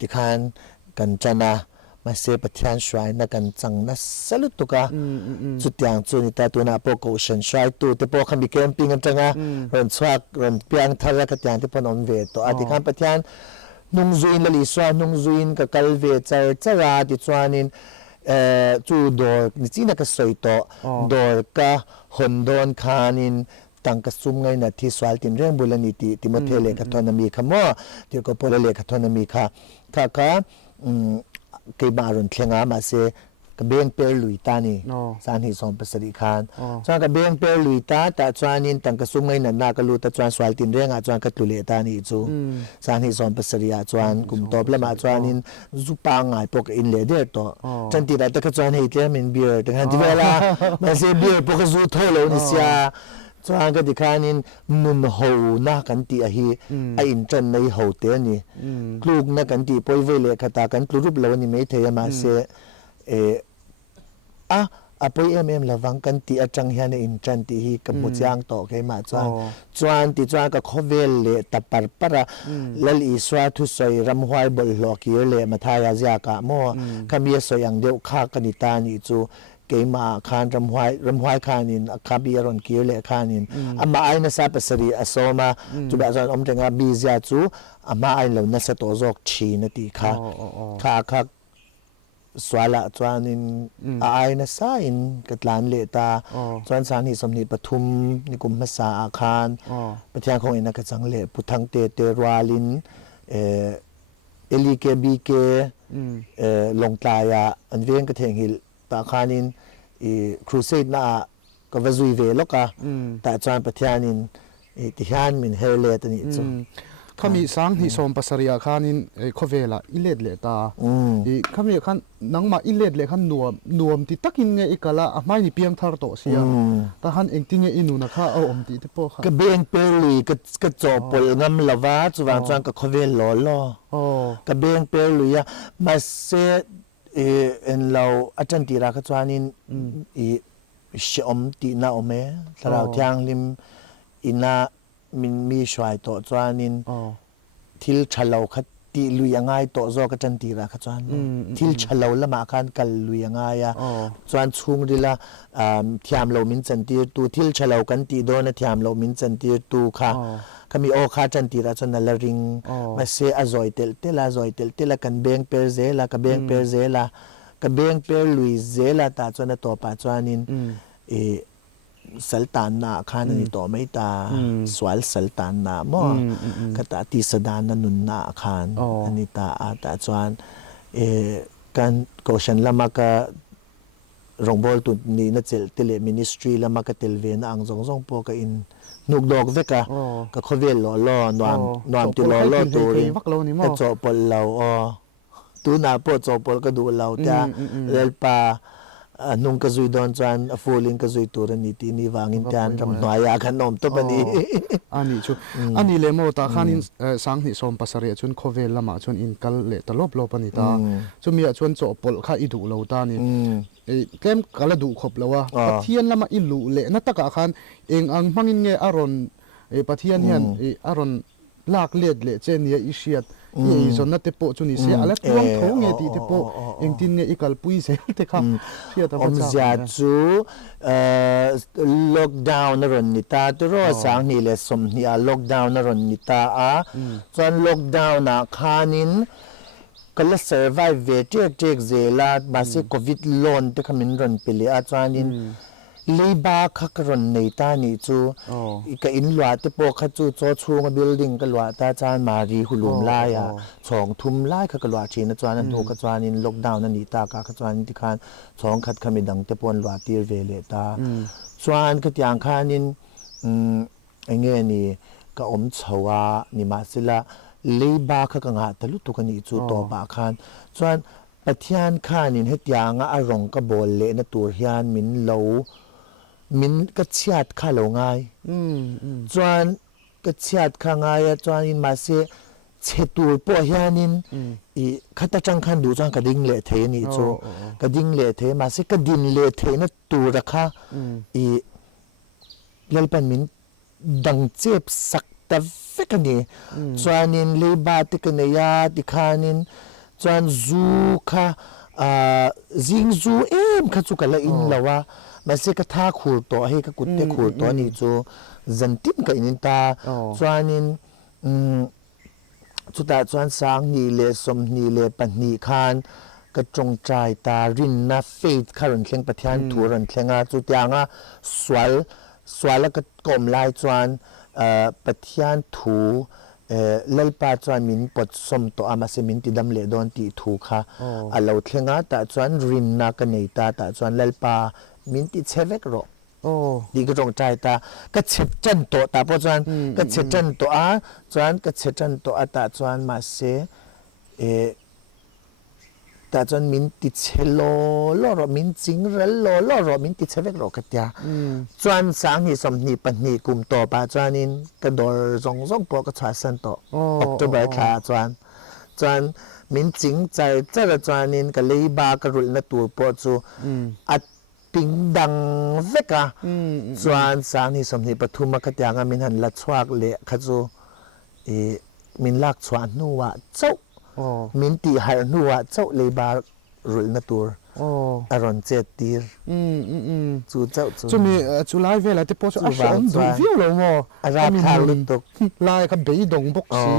ที่ขานกันจนามาเสประเทศสวยนักกันจังนัสสลุตุกะจุดอย่างจุนิตาตัวนาโปโกชันสวยตัวแต่พอคำบิแคมปิ้งกันจังรันสวักรันเปียงทาระกันอย่างที่พอนอมเวตัวอธิการประเทศนุ่งจุนละลิสวานุ่งจุนกับกัลเวใจจราที่จานินจูดอร์นี่จีนักสวยต่อดอร์กะฮอนดอนคานินตั้งกสุมไงนะที่สวาลตินเรื่องบุรณิติที่มาเทเลกัทอนามีขมอที่ก็พลเลกัทอนามีค่ะกีบารุนเทียงามาเสกเบงเปลุยตานี่สารหิสอมปสริคานจวนกเบงเปลุยตาแต่จวนนินตั้งกสุมไงนะนากลูแต่จวนสวาลตินเรื่องจวนกัตุเลตานี่จูสารหิสอมปสริอาจวนกุมตอบแล้วมาจวนนินจุปางไงพวกอินเลเดอร์ต่อจันติระตะกจวนให้เทียมินเบียร์แต่กันที่เวลามาเสเบียร์พวกจูโทโลนิสยาจวนก็ดิคานินนุนหูนักกันตีอหีไออินจันในหูเตนี่กลูกนักกันตีปอยเวเลขตากันกลูรูปเหล่านี้ไม่เทียมาเสปอยละวังกันตีอาจังเฮียนอินจันตีฮีกับมุจางต่อแค่มาจวนตีจวนก็ขเวลเลตปารปะลลีสวาทุสอยรำหวยบลหลอกเยเลมาทายาเซียกะโมขมีสอยอย่างเดียวข้ากันตานี่จูเกมาคานรำหวยคานินคาบีรอนเกียวเลคานินอามาไอนัสปสรีอโซมาจุบะจอนอมจังบีเซียจูอามาไอเหล่านัสโตจอกชีนตีค่ะสวาละจวนนินไอนัสอินกัตลานเลตาจวนสานิสมนิปทุมนิกุมภาษาอาคารประเทศของอินักจังเลพุทังเตรวาลินเอลีเกบีเกลงตายาอันเวียงกระเทงหิลตาคานินครูเซดน่าก็วาซุยเวลกะแต่จวนประเทศนินที่ฮันมินเฮเลตนี่จูข้ามีสังหิสมปัสริยาขานินขเวลาอิเลดเลตาข้ามีขันนังมาอิเลดเลขันนวมที่ตักินเงอีกละไม่นี่เพียงทาร์โตเสียแต่หันเองที่เงอินูนะคะเอาอมตีที่พอค่ะก็เบงเปลีก็จบปลงำละวาจวนจวนก็ขเวลลอก็เบงเปลีมาเซเอ็นเราอาจารย์ตีราคจวานินชอมตีน่าอเมสระเทียงลิมอินามินมีช่วยต่อจวานินทิลชะลาวคัดตีลุยยังไงต่อจอกจันตีราคจวนทิลชะลาวละมาคันกัลลุยยังไงจวนชุงดิละเทียมเรามินจันตีตูทิลชะลาวกันตีโดนเทียมเรามินจันตีตูค่ะขมีโอคาจันตีราชนนลริงมาเซอจอยเตลกันเบงเปเซลากันเบงเปเซลากันเบงเปลุยเซลาตาจวนต่อปาจวานินสัลตานนาคานิโตไม่ตาสวลสัลตานนาโมกตาติสดานานุนนาคานอันนี้ตาอาตาจวนการโกชันละมากะรงบอลตุนี่นัดเจลเทเลมินิสทรีละมากะเทลเวนอังซงปอกะอินนุกดอกเวกะก็ขเวลลอนวมติลอตัวก็จบปลเราตูนาปจบปลก็ดูเราแต่เรลปานุ่งกระจุยดอนจวนฟูลิงกระจุยตัวนี้ที่นี่วางอินเทนรำหน่วยขนมตัวนี้อันนี้ชุอันนี้เลโมตาขานินสังหิสมปัสริยชุนโคเวลละมาชุนอินกัลเลตลบลปนิตาชุมีชุนโจปลข้าอิดูเลวตานี่เกมกัลดูขบเลวะปะเทียนละมาอิลูเลนัตตะกะขันเองอังมังอินเงอารอนปะเทียนเฮียนอารอนลากเลียดเลเจเนียอิเชียดอีส่วนนั้นเตปจุนิเสียอะไรพวงทงเงตีเตปเองตินเงอีกัลปุยเสียเตครับเชียตอมจาจูล็อกดาวน์นรนิตาตัวรอสังนี่เลสมนี่ล็อกดาวน์นรนิตาส่วนล็อกดาวน์นะคานินก็เลย survive เวทเจกเซลาบาสิโควิดลอนที่ขมินรอนเปลี่ยจานินลีบาคักรอนในตานี่จูอีกอินหลวดที่ปกจูโจชูงบิลดิ้งก็หลวดตาจานมารีหุลุมลายสองทุ่มลายคักหลวดชีนจวนนั้นถูกจวนินล็อกดาวน์นั่นนี่ตากาจวนินที่คานสองคัดขมิดังที่ปนหลวดตีเวเลตาจวนก็อย่างคานินไอเงี้ยนี่ก็อมชาวานี่มาสิละลีบาคักงาตลุตุกันนี่จูโตปาคานจวนปะเทียนคานินเฮตยางอารมณ์กบเลนตัวเฮียนมินโลมินก็เชียดข้าเหลวง่ายจวนก็เชียดข้าง่ายจวนอินมาเส เชตูปอเฮียนินอีขัดจังคันดูจังกระดิ่งเละเทนี่โจกระดิ่งเละเทมาสิกระดิ่งเละเทนะตูระค่ะอีเล่นเป็นมินดังเจ็บสักแต่เฟกันนี่จวนนินเลยบาติกันเนี่ยติคานินจวนจูค่ะจิงจูค่ะจุกันละอินละว่ามาสิกระทาขูดตัวให้กับกุฏิขูดตัวนี่โจจันตินกับอินตาจวนนินจุดตาจวนสางนี่เลสมนี่เลปันนี่คานกระจงใจตารินนาเฟดคารันเคงปะเทียนถูรันเคงจุดยางสวลแล้วก็กลมลายจวนปะเทียนถูเล่ปาจวนมินปดสมตัวอามาเซมินติดำเลดอนตีถูค่ะเราเคงตาจวนรินนากันในตาจวนเล่ปามินติเชเวกโรดีก็จงใจตาก็เช็ดจันโตตาพอจวนก็เช็ดจันโตจวนก็เช็ดจันโตตาจวนมาเสตาจวนมินติเชโลโลรมินจิงเรลโลโลรมินติเชเวกโรกัตยาจวนสางนี่สมนี่ปันนี่กุมโตปาจวนินกระโดดจงปอกระชาสันโตออกตัวใบขาจวนมินจิงใจเจ้าจวนินก็เลยบากรุลนตัวปอจูอัดปิงดังเวกะจวนสางนี่สมนี่ปฐุมกตยางมินหันละชวกเละขจูมินลักชวนนัวเจ้ามินตีหายนัวเจ้าเลยบารุลนตัวอารอนเจตีร์จูเจ้าจูมีจูไลเวลาที่พอจะอาชอนดูวิวเราโมราคาลุตกลายกับเบยดงบ็อกซี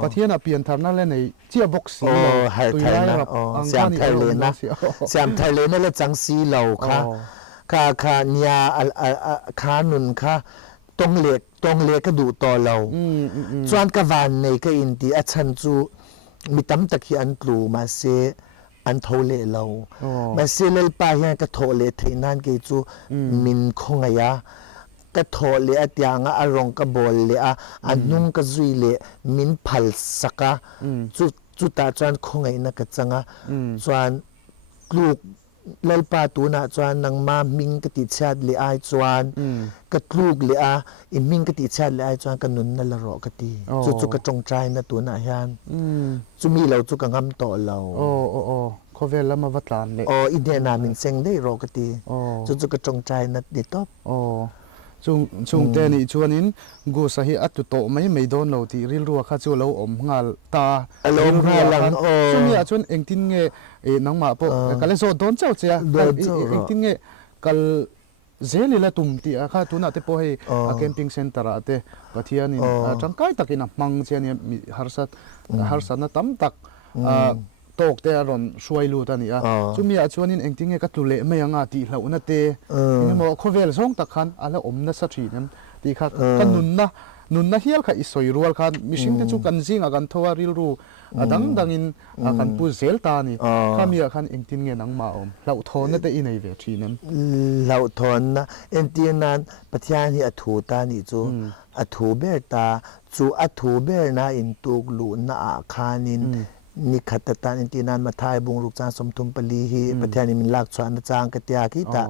ปะเทียนเปลี่ยนทำนั่นเลยในเจียบ็อกซีหายไทยนะเสียมไทยเลยนะเสียมไทยเลยนั่นแหละจังซีเหล่าค่ะเนี่ยขาหนุนค่ะตรงเล็กก็ดูต่อเราจวนกวานในก็อินดีอาชันจูมีตั้มตะกี้อันกลูมาเซอันโทเลเรามาเซเลปาเฮียก็โทเลเทนันกิจูมินคงายาก็โทเลอตยางอารมณ์ก็บอลเลอันนุ่งก็จุยเลมินพัลสักจุตาจวนคงายนักจังจวนกลูกเลปาตูน่ะจวนนังมามิงกติชาดเลไอจวนก็กลูกเลอิมิงกติชาดเลไอจวนก็นุนนั่นละรอกติจุกระจงใจนะตัวน่ะฮันจุมีเราจุกงำต่อเราเขาเวลามาวัดลานเลยอินเดียนามินเซงได้รอกติจุกระจงใจนะดิตบchung te ni chuanin gu sahi atu to mai don lo ti ril ruwa kha chu lo om ngal ta lo lang chumi a chun engtin nge nangma po kale zo don chau chia engtin nge kal zeli la tum ti a kha tuna te po he a camping center a te pathianin tangkai takin a mang chian harsat na tam tak tok te aron suai lu ta ni a chumi a chuanin engting nge ka tlule mai anga ti hlau na te mo khovel song tak khan ala om na sa thi nem ti kha kan nun na hial kha isoi rual khan mishing te chu kan jinga kan thowa ril ru adang dangin kan pu zel ta ni khamia khan engtin nge nang ma om hlau thon na te i nei ve thi nem hlau thon na engtin nan pathian hi athu ta ni chu athu ber ta chu athu ber na in tuk lu na a khaninนิขัดตาอินตีนานมาทายบุงลูกจางสมทุมปลีฮีประเทศนี้มินลากชวนจางกะเตียกีตา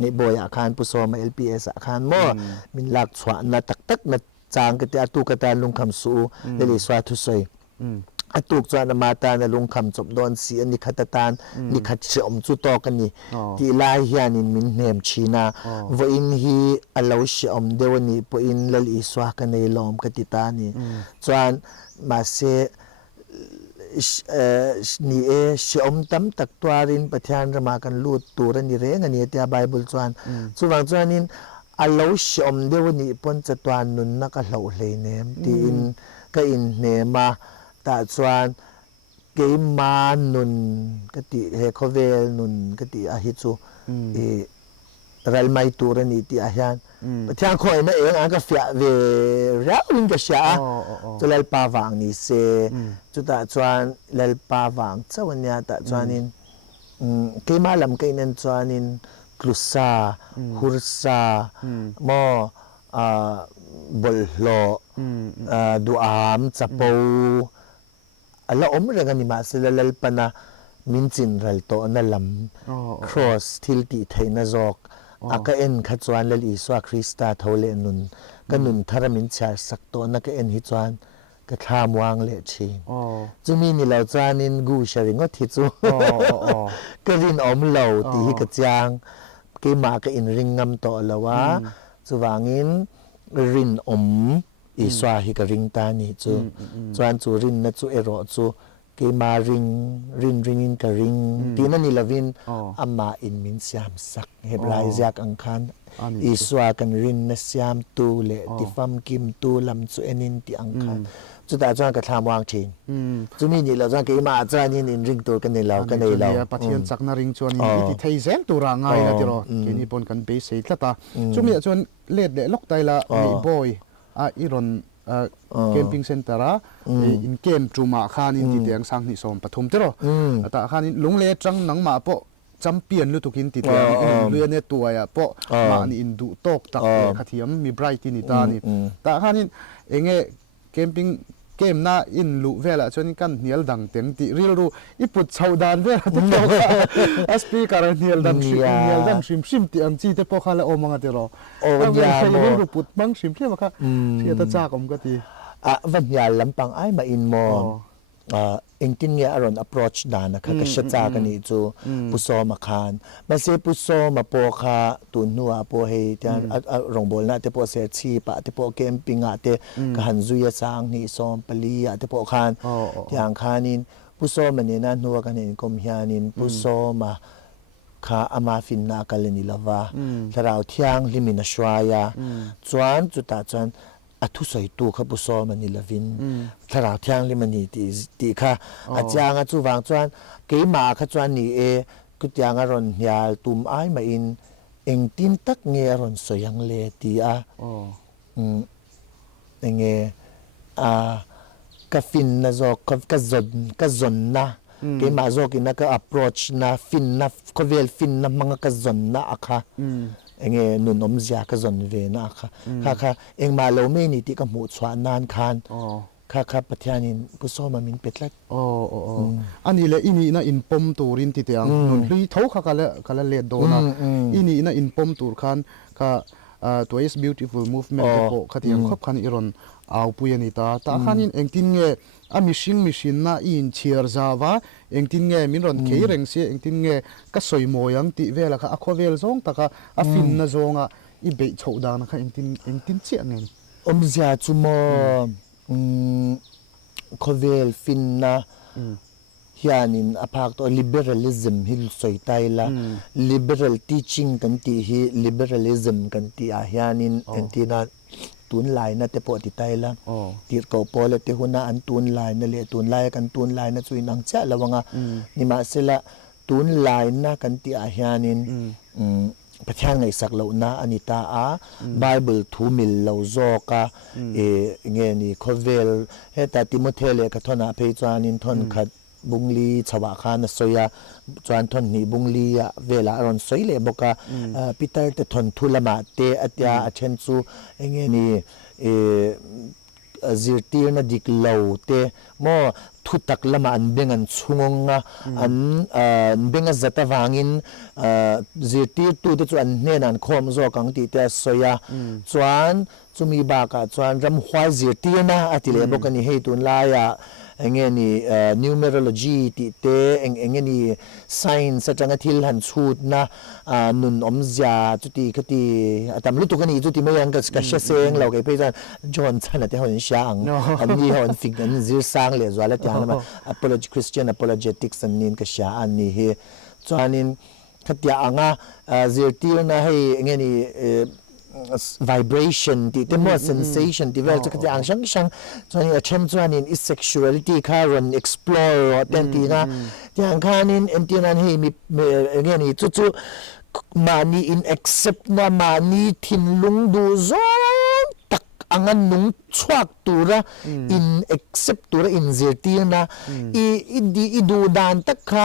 ในบอยอาคารปุโซมา LPS อาคารมอมินลากชวนตักนะจางกะเตียตูกะตาลุงคำสูเลลิสวาทุสอยอตุกจวนมาตานะลุงคำจบดอนสีนิขัดตานนิขัดเฉมจุตอกันนี่ที่ลายฮียนินมินเนมชีนาวอินฮีอลาวเฉมเดวนีปอินเลลิสวากันในลอมกะติตานี่จวนมาเซนี่ชมตั้มตักตัวรินประธานรมากันลูดตัวรันนี่เรงอันนี้ที่ไบเบิลจวนส่วนจวนนี้อัลลอฮ์ชมเดี๋ยวนี้ปนจะตัวนุนนักเหล่าเลยเนมที่อินก็อินเนมาแต่จวนเกมมานุนก็ติเฮโคเวลนุนก็ติอาฮิจูรัลไม่ตัวรันนี่ที่อาฮันประธานคอยนั่นเองอันก็เฟียเวรักลิงก็เสียจะเล่าปาวังนี่เซจุดจวนเล่าปาวังเจ้าวันนี้แต่จวนินเกมาลำกันนั่นจวนินคลุซาฮุรซามอบลโลดูอามจับปูแล้วอมเรื่องนี้มาสิเล่าปนะมินจินรัลโตนั่นลำครอสทิลติไทยนาจอกอาก็เอ็นขัดจวนเลลิสวาคริสตาทาวเลนุนก็นุนทารามินชาสักตัวนักเอ็นฮิจวน กระทามวางเลชิน อ๋อ จุมีนี่เราจานินกูชริงก็ทิจู อ๋ออ๋อ ก็รินอมเหลาตีฮิกะจางกีมาก็อินริงงำต่อละวะจุวางินรินอมอีสวาฮิกะริงตานี่จูจวนจูรินนะจูเอโรจูกีมาริงอินกะริงตีนั่นนี่ละวินอามาอินมินสยามสักเฮบลายจากอังคารอีสวากันรินนะสยามตูเลติฟัมกิมตูลำจูเอนินติอังคารจุดแต่จวนกระทำวางชินจุมีนี่เราจวนกีมาจวนนี่อินริงตัวกันในเรากันในเราปะเทียนจักนาริงชวนอีที่ไทยเซนตัวร่างไงละที่รอกินญี่ปุ่นกันเบสเซ็ตละตาจุมีชวนเล็ดเล็กลกไตละมีบอยอีรอนเกมปิ้งเซ็นเตอร์อินเกมจูมาคานินที่เตียงสังนิสมปฐมที่รอแต่คานินลุงเล็ดจังหนังมาปะจำเปลี่ยนลุตุกินติดเตียงเรือเนี่ยตัวอ่ะปะมานี่อินดูตกตักขัดเทียมมีไบรท์ที่นี่ตานี่แต่คานินเองเกมปิ้งเกมน่าอินลุเวลาชนกันเนียลดังเต็มที่รีรู้อีปุดชาวดานเวลาที่เราอสปีการเนียลดังชิมที่อันจีเตปอกฮาละโอมังติรอโอ้วันยาโมรูปุดมังชิมที่ว่าค่ะที่ตาจากอมก็ตีวันยาลำปังไอ้มาอินโมเองตินเงอารอน approach ดานะคะก็ชัดจากกันนี่จูปุโซมาคานมาเซปุโซมาโปคาตุนนัวโปเฮที่รองบอลนะเตโปเซชีปะเตโปเกมปิงอะเตกหันซุยสังนี่ซอมปลีอะเตโปคานที่อังคานินปุโซมันนี่นะนัวกันนี่คมฮานินปุโซมาข้าอามาฟินนากัลนิลาวาถ้าเราเที่ยงลิมินาชวายาจวนจุดตาจวนอัทุสอยตัวข้าปุโซมันนิลาวินถ้าเราเที่ยงลิมันนี่ตีข้าอาจารย์จูวางจวนเกี่ยมาข้าจวนนี่กุฏยังอรอนยาตุมไอมาอินเองตินตักเงอรอนสอยังเลตีเงกฟินนะจอกกจนนะเกี่ยมาจอกินนะก็ approach นะฟินนะก็เวลฟินนะมังก็จนนะอะค่ะเองนุนอมเสียก็จนเวนะค่ะค่ะเองมาเลวไม่นี่ที่ก็หมู่ชวนนานคันค่ะปัทยานินผู้สมัมินเป็ดเล็กอันนี้เลยอินี่นะอินปมตูรินติเตียงนุนลุยเท่าค่ะกันละเลดโดนะอินี่นะอินปมตูคันค่ะตัว is beautiful movement ก็พอค่ะที่ยังครบคันอีรอนเอาปุยนิตาแต่คันนี้เองตินเงอามิชินนะอินเชียร์ซาวะเองตินเงมินรอนเคยเร่งเสียเองตินเงก็สวยโมยังติเวลค่ะอควาเวลซงตะค่ะฟินนะซงอ่ะอีเบยโชดานะคะเองตินเสียเงินอมเสียจุโมควาเวลฟินนะฮิอานินอภาคตัว liberalism ฮิลสอยไตละ liberal teaching กันตีฮิ liberalism กันตีอาฮิอานินเองตินะตุนลายนะเตปอติไตละตีเกาปอเลเตหุนาอันตุนลายนะเลตุนลายกันตุนลายนะสุยนังเจ้าละวังนี่มาเสละตุนลายนะกันตีอาฮิอานินประเทศไหนสักเหล่านะอันนี้ตาไบเบิลทูมิลเหล่าโจกะเงี้ยนี่คอเวลเฮตติโมเทเลกทนาเพจานินทนขัดบุงลีชาวคานสอยาจวนทนนี่บุงลีเวลาอรอนสอยเลบกะปีเตอร์เตทนทุลมาเตอตยาเชนซูเงี้ยนี่ซิร์ตีนะดิกเหล่าเตโมทุตักละมาอันเบงันชุงงอันเบงันจัตวางินซิร์ตีตูเตจวนเนนันคอมโซกังตีเตสอยาจวนจุมีบากะจวนรำควายซิร์ตีนะอติเลบกันนี่ให้ตุนลายะเงี้ยนี่numerology ติเตเงี้ยนี่ science จังทิลหันสูตรนะนุนอมจาจุดที่คดีแต่ไม่รู้ตัวกันนี่จุดที่ไม่ยังก็เชื่อเสียงเราเก็บไปจนจนฉันแต่เขาเห็นช่างอันนี้เขาฟิกอันนี้สื่อสารเลยส่วนละอย่างนั้น apology Christian apologetics อันนี้ก็ช่างอันนี้เหรอส่วนนี้ขัดยางซิร์ตีนะให้เงี้ยนี่vibration ที่เป็น more sensation ที่เวลาจะกระจ่างช่างส่วนนี้เช่นส่วนนี้ is sexuality ค่ะรอน explore แต่ที่นะอย่างข้านี้เอ็นที่นั้นให้มีเงี้ยนี่จู่ๆมานี่ in accept นะมานี่ทิ้งลุงดูซ้อนตักอังนุงชวักตัวละ in accept ตัวละ in เสียทีนะอีดูดานตักค่ะ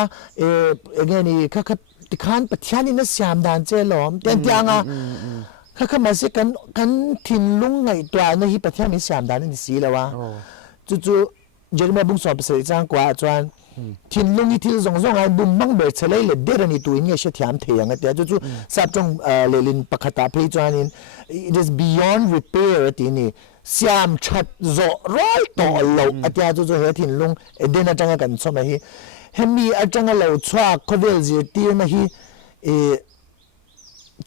เงี้ยนี่ค่ะที่ข้านปัจจัยนี้นะสามดานเจริญแต่ที่อ่ะข้ามาสิกันทิ้งลุงไงตัวนั้นที่ประเทศมีสามด้านนี่สิแล้ววะจู่ๆเจอมาบุ้งสอบเสียจังกว่าจวนทิ้งลุงที่ส่งไอ้บุ้มมังเบิดเฉลยเลยเดรนี่ตัวนี้เสียที่อันเทียงแต่จู่ๆสับจงเลลินปะขัดตาเพย์จวนนี่ it is beyond repair ที่นี่ siam chat zo roi to lo atia chu chu he thin lung edena tanga kan choma hi hemi atanga lo chwa khovel ji ti ma hi e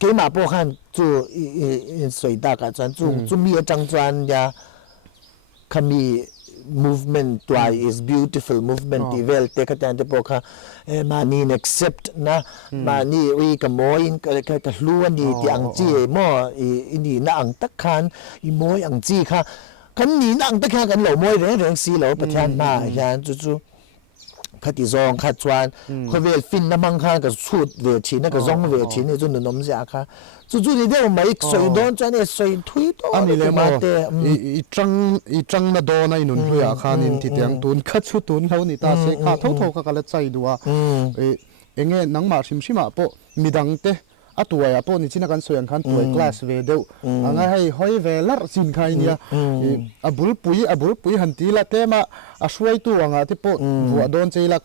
ke ma po khan chu soi da ka chan chu mi atang chuan ya khami movement try is beautiful movement devel te ka tan te po kha mani accept na mani wi ka moin ka hluan ni ti ang chi mo ini na ang tak khan I moi ang chi kha kan ni na ang tak kha kan lo moi reng si lo pathian ma yan chu khát thì zong khát chuan khơi về fin năm măng khan cái suốt về chín cái zong về chín này chúng nó nấm giá kha chú chú đi đâu mấy sợi đón cho nên sợi thui to anh đi mà i trăng na do na inun hui a khan in ti tiang tun khat chu tun lo ni ta se kha tho ka kala chai duwa enge nangma sim sima po midang te atuai apo ni china kan soyan khan tuai class ve deu anga hei hoi ve lar sin khai nia abul pui han ti la tema a suai tu anga te po wa don cheila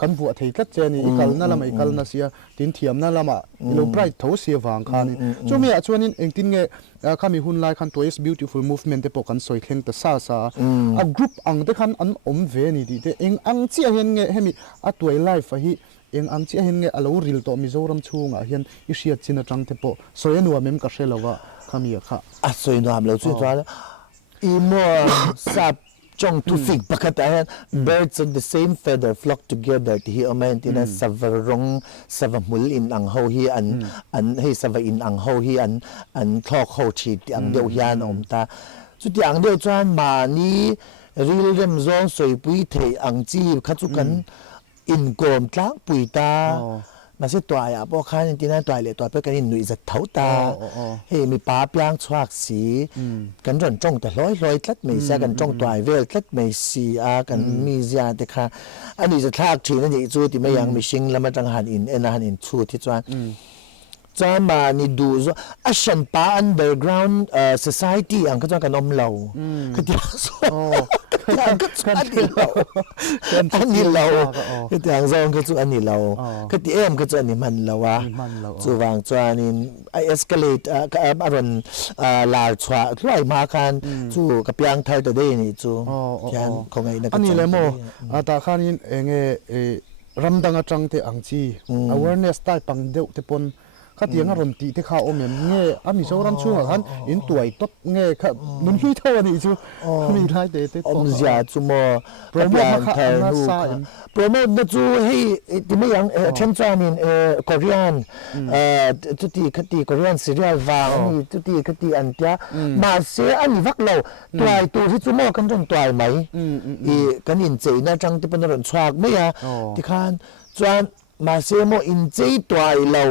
kan bu thei tlat che ni ikal na lama ikal na sia tin thiam na lama lo bright tho sia wang khan chumi a chuanin engtin nge khami hun lai khan toys beautiful movement te po kan soi thleng ta sa a group ang te khan an om ve ni ti te eng ang chi hen nge hemi a tuai life hi eng ang chi hen nge alo ril to mizoram chunga hian I hriat china tang te po soyanu mem ka hrelowa khami kha a soinu am lo chu chuan I mo sap chong tu fig pakat ahan birds of the same feather flock together ti hi amen tin savarong savamul in ang ho hi an hei sava in ang ho hi an thok ho chi ti ang deuh hian om ta chu ti ang deuh chuan ma ni ril rem zong soi pui thei ang chi kha chu kan in gom tlang pui ta mà sẽ tòa à bố khán tin anh tòa lệ tòa bé cái nhìn nuôi giật thấu ta hey mi bá piang choạc xí cần rộn trongแต่ร้อยtlat mấy xe cần trong tòa về tlat mấy xí à cần mi ra thế kha anh ấyจะทากทีนั่นอย่างจู่ที่ไม่ยังมีชิงแล้วมันจังหันอินหันอินจู่ที่จวนจวนมานี่ดูว่าอาชันป้า underground society อันก็จะกันอมเหลาคือที่อันนี้เราคือที่อังซองคือจู่อันนี้เราคือที่คือจู่อันนี้มันเราวะจู่วางจวนนี่ไอ escalate อารมณ์ลาชัวร้อยมากันจู่กับยังไทยตัวเดนี่จู่ยันคงไงนักอันนี้เลยโมตาข้านี่เองรำดังจังเตอังจี awareness ใต้ปังเดียวเตปนข้าเตียงอารมณ์ตีที่ข้าอมเงี้ยอามีโซรันช่วงขันอินตัวตบเงี้ยข้านุ่นที่เท่านี้จู่มีหลายเดทอมยาจู่โมโปรโมทมาข้านูโปรโมทนั่นจู่ให้ที่ไม่ยังเช่นจานินเกาหลีจุดที่คดีเกาหลีซีเรียลวางนี่จุดที่คดีอันเดียมาเสียอันนี้วักเราตัวที่จู่โมกันจนตัวไหมกันอินเจน่าจังที่เป็นเรื่องชากไม่อะที่ขันจวนมาเสียโมอินเจตัวเรา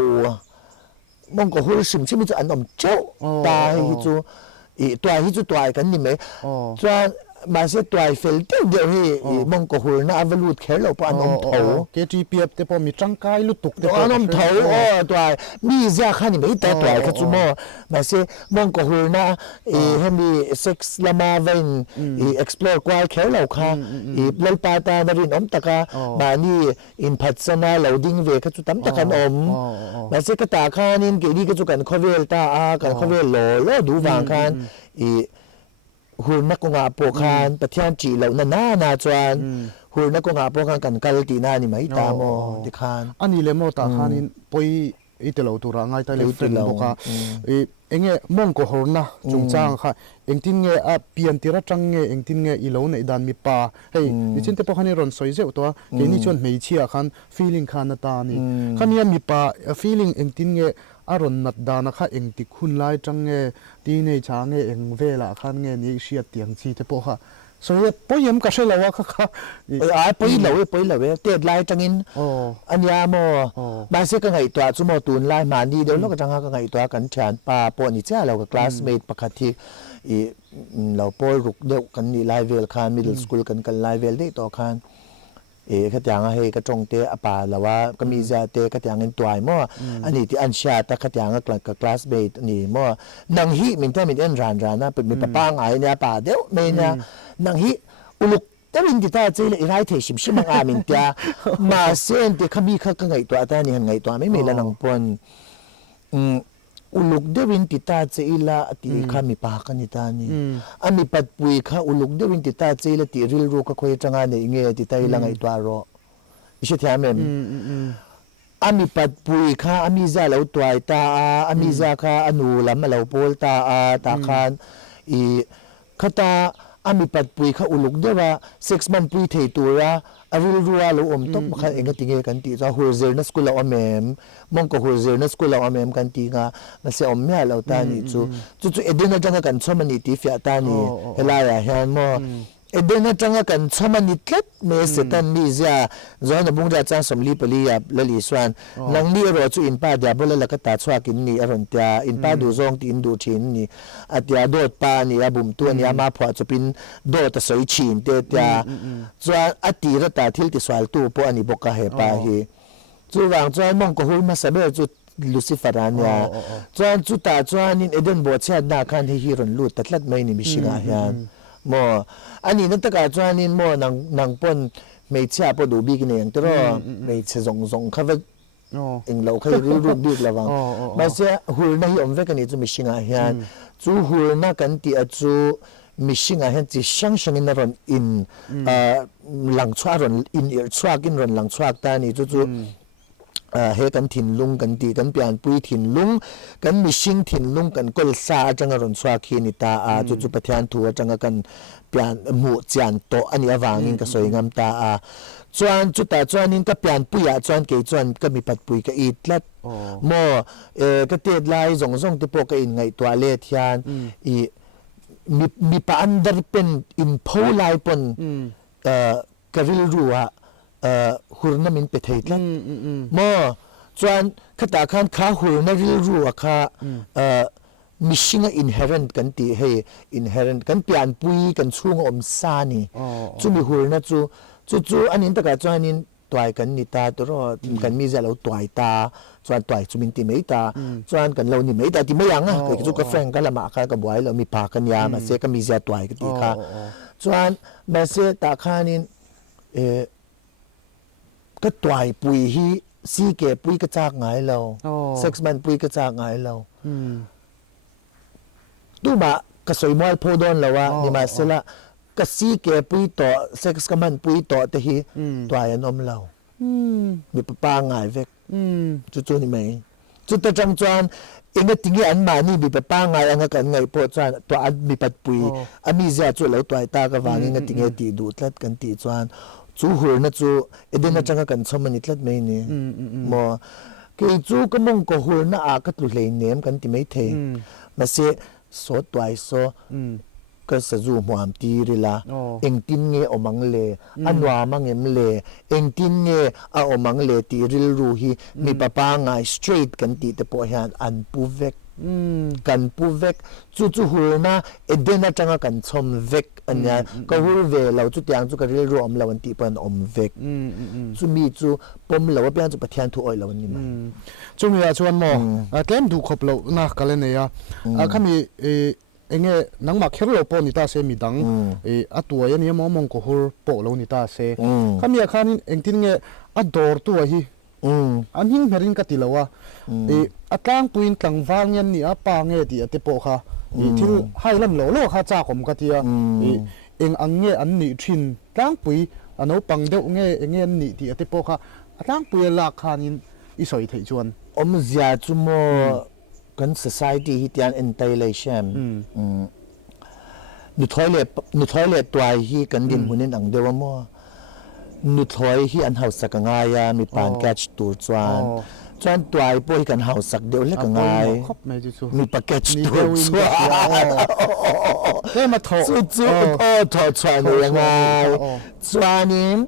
มองก็หูสิ่งที่มีจะอันอมเจ้าตายที่จู่ตัวที่จู่ตัวกันนี่ไหมจวนมาเสียตัวเฟลเดียวให้มองก็หูน่าอวลูดแค่เราพออันอมเถาKGPF แต่พอมีจังกายลุตุกแต่พออันอมเถาตัวมีเสียขันนี่ไหมแต่ตัวก็จู่มาเสียมองก็หูน่าให้มีเซ็กซ์ละมาเวนexplore กว่าแค่เราค่ะเล่นปาตานารินอมตะกามานี่อินพัฒนาเราดิ้งเวก็จู่ตั้มตะกันอมมาเสียก็ตาขันนี่เกี่ยวกับจู่กันข้อเวลตากันข้อเวลแล้วดูวางขันหุ่นนักงาโปกันประเทศจีนเราหน้าจวนหุ่นนักงาโปกันกันกัลตีน่านี่ไม่ตามดิคานอันนี้เลยโมตาขานินปอยอีเตลตัวร่างไงแต่เลยเป็นบอกว่าเองมองก็หัวนะจงจ้างค่ะเองทิ้งเปลี่ยนที่รัจังเองทิ้งอีโลในด้านมีป่าเฮ้ยนี่ฉันแต่พอขันนี่รอนสวยเจ้าตัวเกนี่ชวนไม่เชี่ยขัน feeling ขันตานี่ขันนี้มีป่า feeling เองทิ้งอารมณ์นัดดานะคะเองติคุณไล่จังตีในช้างเองเวลาขันนี่เชียเตียงชีแต่พอค่ะ所以不然ก็ใช่แล้วว่าค่ะไปเลยเตียดไล่จังอินอันยาโมบางสิ่งก็ไงตัวจุโมตูนไล่มาดีเดี๋ยวเราก็จังหาก็ไงตัวกันแทนป่าปนนี่เจ้าเราก็ classmate ปกติเราปอยรุกเดียวกันนี่ไล่เวลคัน middle school กันไล่เวลได้ต่อคันก็อย่างให้กระจงเตะป่าแล้วว่าก็มีจะเตะก็อย่างเงินตัวมั่วอันนี้ที่อันชาแต่ก็อย่างกับ classmate นี่มั่วนังฮีมันจะมีเอ็นรานนะเป็นปะปังไงเนี่ยป่าเดี๋ยวเมียเนี่ยนังฮีอุลุกแต่มินที่ตาเจริญไรเทชิมชิมังอามินเตียมาเส้นที่ขมีข้าก็ไงตัวแต่นี่ไงตัวไม่มีแล้วนังปน uluk dewin tita che ila ati kha mi pa ka ni ta ni ami pat pui kha uluk dewin tita che ila ti ril ru ka khoi changa ne inge ti tai la ngai twa ro ise thia mem ami pat pui kha ami za lo twai ta ami za kha anu lam lo pol ta ta khan i khata ami pat pui kha uluk dewa 6 month pui thei tura aril ruwa lo om tok kha enga tinge kan ti za hurzer na school o mem mong ko hurzer na school o mem kan ti nga na se om mya lo ta ni chu edena janga kan chomani ti fya ta ni helaya hian mo edena janga kan chomani tlet me se tan mi za zo na bungja cha somli pali ya lali swan nang ni ro chu in pa dia bola la ka ta chwa kin ni aron tia in pa du zong ti in du chin ni atia dot pa ni abum tu ni ama phwa chupin do ta soi chin te tia chwa ati ra ta thil ti swal tu po ani boka he pa hi chu wang chuan mong ko hul ma sabe chu Lucifer ania chuan chu ta chuan in eden bo chat na khan hi ron lut tatlat mai ni mishinga hian mo ani na taka chuan in mo nang pon mei chia po du bi ki neng tro mei che zong zong kha eng lo khai ru ru dik lawang ma se hul na hi om ve kan ni chu mishinga hian chu hul na kan ti a chu mishinga hian chi shang shang in ron in lang chwa ron in ir chwa kin ron lang chwa ta ni chu he kan thin lung kan ti kan pian pui thin lung kan mishing thin lung kan kol sa atanga ron chwa khi ni ta a chu pathian thu atanga kan pian mu chian to ani awangin ka soingam ta a chuan chu ta chuan in ka pian puya chuan ke chuan ka mi pat pui ka itlat mo ka te lai zong zong te po ka in ngai toilet hian I mi pa under pen in pho lai pon karil ruwa hurna min pe theitlat mo chuan khata khan kha hurna ril ruwa kha mishinga inherent kan ti he inherent kan pian pui kan chung om sa ni chumi hurna chu anin taka chuan in twai kan ni ta toro kan mi za lo twai ta chuan twai chumin ti mei ta chuan kan lo ni mei ta ti mai anga ke chu ka friend ka lama kha ka boy lo mi pa kan ya ma se ka mi za twai ka ti kha chuan ba se ta khanin ka twai pui hi si ke pui ka chak ngai lo 6 month pui ka chak ngai lo tu ba ka soi moi pho don lawa ni ma sela ka si ke pui to 6 ka man pui to te hi twai an om lo mi pa ngai vek chu ni mai chu ta chang chuan inga tingi an ma ni bi pa ngai anga kan ngai po chuan to an mi pat pui ami za chu lo twai ta ka wang inga tingi ti du tlat kan ti chuan chu hur na chu edena changa kan chomani tlat mai ni mo ke chu ka mong ko hur na a ka tlu hlei nem kan ti mai the ma se so twai so ka sa zu muam ti rila eng tin nge omang le anwa mangem le eng tin nge a omang le ti ril ru hi mi papa ngai straight kan ti te po hian an pu vek kan pu vek chu hur na edena changa kan chom vek anya ka hur ve lo chu tiang chu ka ril ru om lo an ti pan om vek chu mi chu pom lo pian chu pathian thu oi lo ni ma chu mi a chuan mo tlem du khop lo na kalen ya khami enge nangma kherlo po ni ta se mi dang atua ya ni mo mong ko hur po lo ni ta se khami a khanin engtin nge a dor tu a hi an hing merin ka tilawa atlang puin tlang wangian ni apa nge ti ate po kha thil hailam lo kha cha khom ka tia eng ange an ni thin tlang pui ano pang deuh nge enge ni ti ate po kha atlang pui la khanin i soi thei chuan om zia chu mo kan society hi tian entai lai sham nu toilet twai hi kan din hunin ang dewa mo nu thoi hi an hau sak nga ya mi pan catch tur chuan twai po hi kan hau sak deuh le ka ngai mi pa catch tur ke ma tho chu tho chuan ngai chuanin